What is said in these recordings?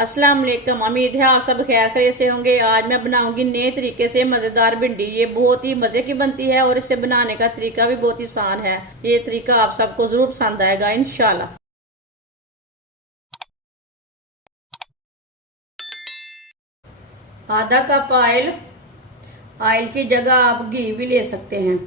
अस्सलाम वालेकुम। उम्मीद है आप सब खैर खैरियत से होंगे। आज मैं बनाऊंगी नए तरीके से मज़ेदार भिंडी। ये बहुत ही मज़े की बनती है और इसे बनाने का तरीका भी बहुत ही आसान है। ये तरीका आप सबको ज़रूर पसंद आएगा इंशाल्लाह। आधा कप ऑयल। ऑयल की जगह आप घी भी ले सकते हैं।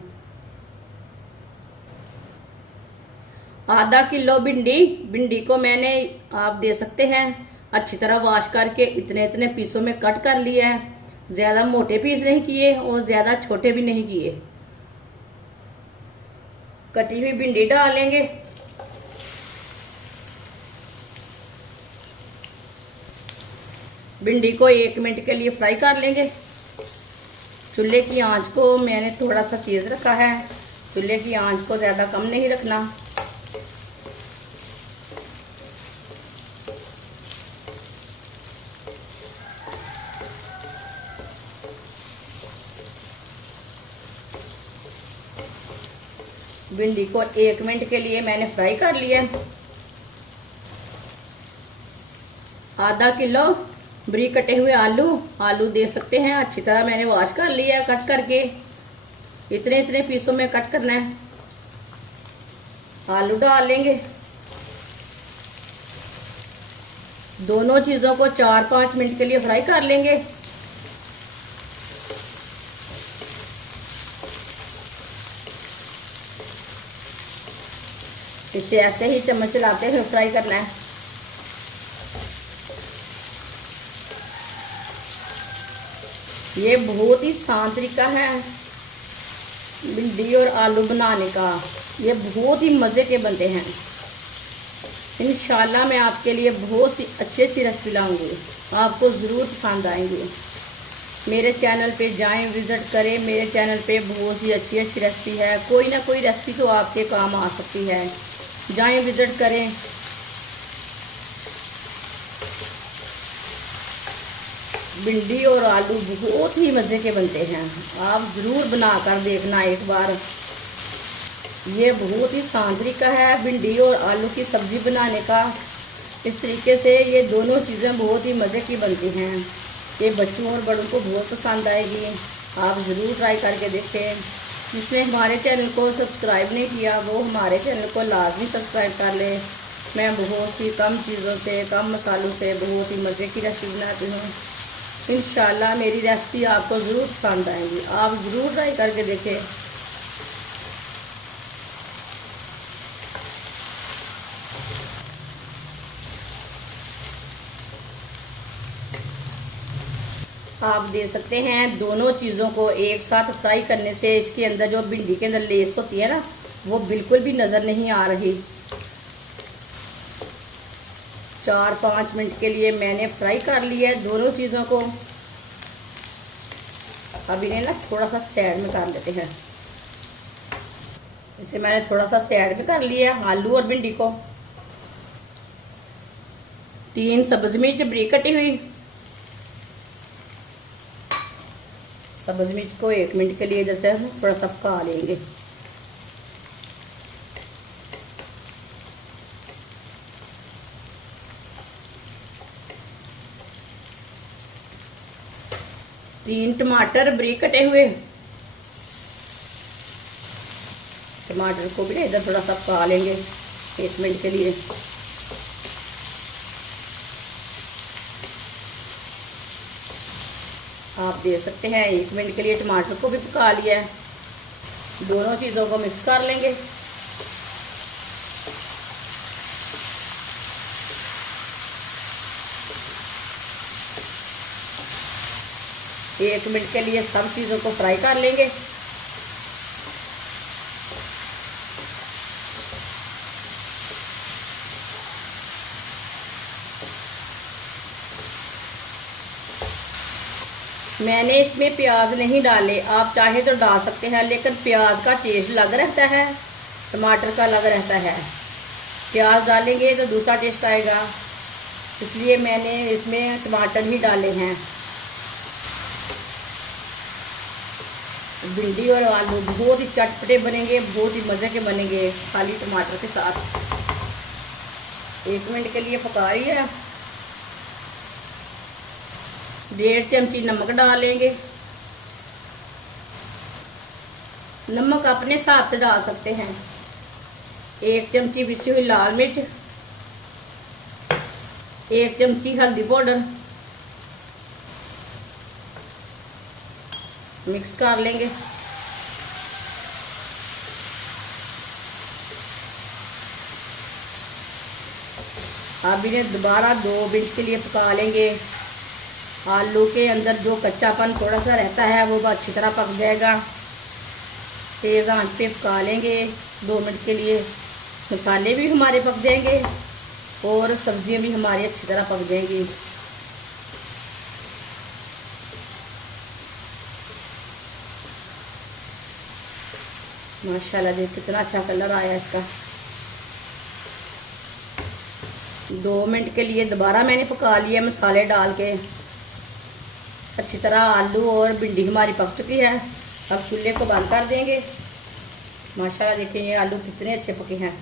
आधा किलो भिंडी। भिंडी को मैंने आप दे सकते हैं अच्छी तरह वॉश करके इतने इतने पीसों में कट कर लिया है। ज़्यादा मोटे पीस नहीं किए और ज़्यादा छोटे भी नहीं किए। कटी हुई भिंडी डालेंगे। भिंडी को 1 मिनट के लिए फ्राई कर लेंगे। चूल्हे की आंच को मैंने थोड़ा सा तेज़ रखा है। चूल्हे की आंच को ज़्यादा कम नहीं रखना। भिंडी को 1 मिनट के लिए मैंने फ्राई कर लिया। आधा किलो बारीक कटे हुए आलू दे सकते हैं। अच्छी तरह मैंने वॉश कर लिया कट करके। इतने इतने पीसों में कट करना है। आलू डाल लेंगे। दोनों चीज़ों को 4-5 मिनट के लिए फ्राई कर लेंगे। इसे ऐसे ही चम्मच चलाते हुए फ्राई करना है। ये बहुत ही आसान तरीका है भिंडी और आलू बनाने का। ये बहुत ही मज़े के बनते हैं। इंशाल्लाह मैं आपके लिए बहुत सी अच्छी अच्छी रेसिपी लाऊंगी। आपको ज़रूर पसंद आएंगी। मेरे चैनल पे जाएं, विज़िट करें। मेरे चैनल पे बहुत सी अच्छी अच्छी रेसिपी है। कोई ना कोई रेसिपी तो आपके काम आ सकती है। जाएं, विज़िट करें। भिंडी और आलू बहुत ही मज़े के बनते हैं। आप ज़रूर बना कर देखना एक बार। ये बहुत ही आसान तरीका है भिंडी और आलू की सब्ज़ी बनाने का। इस तरीके से ये दोनों चीज़ें बहुत ही मज़े की बनती हैं। ये बच्चों और बड़ों को बहुत पसंद आएगी। आप ज़रूर ट्राई करके देखें। जिसने हमारे चैनल को सब्सक्राइब नहीं किया वो हमारे चैनल को लाजमी सब्सक्राइब कर ले। मैं बहुत सी कम चीज़ों से, कम मसालों से बहुत ही मज़े की रेसिपी बनाती हूँ। इंशाल्लाह मेरी रेसिपी आपको ज़रूर पसंद आएगी। आप ज़रूर ट्राई करके देखें। आप दे सकते हैं दोनों चीज़ों को एक साथ फ्राई करने से इसके अंदर जो भिंडी के अंदर लेस होती है ना, वो बिल्कुल भी नज़र नहीं आ रही। 4-5 मिनट के लिए मैंने फ्राई कर लिया है दोनों चीज़ों को। अब इन्हें ना थोड़ा सा साइड में कर लेते हैं। इसे मैंने थोड़ा सा साइड में कर लिया आलू और भिंडी को। 3 सब्ज़ मिर्च बारीक कटी हुई। सब्ज़ मिर्च को 1 मिनट के लिए जैसे हम थोड़ा सा पका लेंगे। तीन टमाटर बारीक कटे हुए। टमाटर को भी इधर थोड़ा सा पका लेंगे 1 मिनट के लिए। आप दे सकते हैं 1 मिनट के लिए टमाटर को भी पका लिया है। दोनों चीज़ों को मिक्स कर लेंगे। एक मिनट के लिए सब चीज़ों को फ्राई कर लेंगे। मैंने इसमें प्याज नहीं डाले। आप चाहे तो डाल सकते हैं, लेकिन प्याज का टेस्ट अलग रहता है, टमाटर का अलग रहता है। प्याज डालेंगे तो दूसरा टेस्ट आएगा, इसलिए मैंने इसमें टमाटर ही डाले हैं। भिंडी और आलू बहुत ही चटपटे बनेंगे, बहुत ही मज़े के बनेंगे खाली टमाटर के साथ। 1 मिनट के लिए पका रही है। 1.5 चमची नमक डालेंगे। नमक अपने हिसाब से डाल सकते हैं। 1 चमची पिसी हुई लाल मिर्च, 1 चमची हल्दी पाउडर, मिक्स कर लेंगे। अब इन्हें दोबारा 2 मिनट के लिए पका लेंगे। आलू के अंदर जो कच्चापन थोड़ा सा रहता है वो अच्छी तरह पक जाएगा। तेज़ आंच पे पका लेंगे 2 मिनट के लिए। मसाले भी हमारे पक जाएंगे और सब्जियां भी हमारी अच्छी तरह पक जाएंगी। माशाल्लाह देख कितना अच्छा कलर आया इसका। 2 मिनट के लिए दोबारा मैंने पका लिया मसाले डाल के। अच्छी तरह आलू और भिंडी हमारी पक चुकी है। अब चूल्हे को बंद कर देंगे। माशाल्लाह देखिए ये आलू कितने अच्छे पके हैं,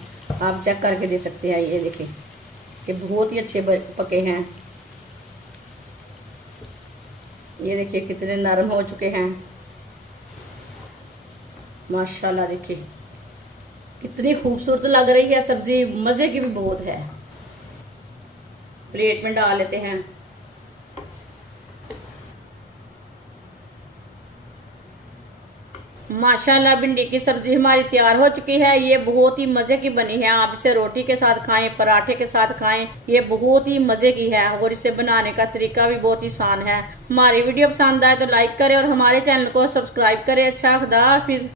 आप चेक करके दे सकते हैं। ये देखिए कि बहुत ही अच्छे पके हैं। ये देखिए कितने नरम हो चुके हैं। माशाल्लाह देखिए कितनी खूबसूरत लग रही है सब्जी, मज़े की भी बहुत है। प्लेट में डाल लेते हैं। माशाल्लाह भिंडी की सब्जी हमारी तैयार हो चुकी है। ये बहुत ही मज़े की बनी है। आप इसे रोटी के साथ खाएं, पराठे के साथ खाएं, ये बहुत ही मज़े की है और इसे बनाने का तरीका भी बहुत ही आसान है। हमारी वीडियो पसंद आए तो लाइक करें और हमारे चैनल को सब्सक्राइब करें। अच्छा, खुदा हाफिज़।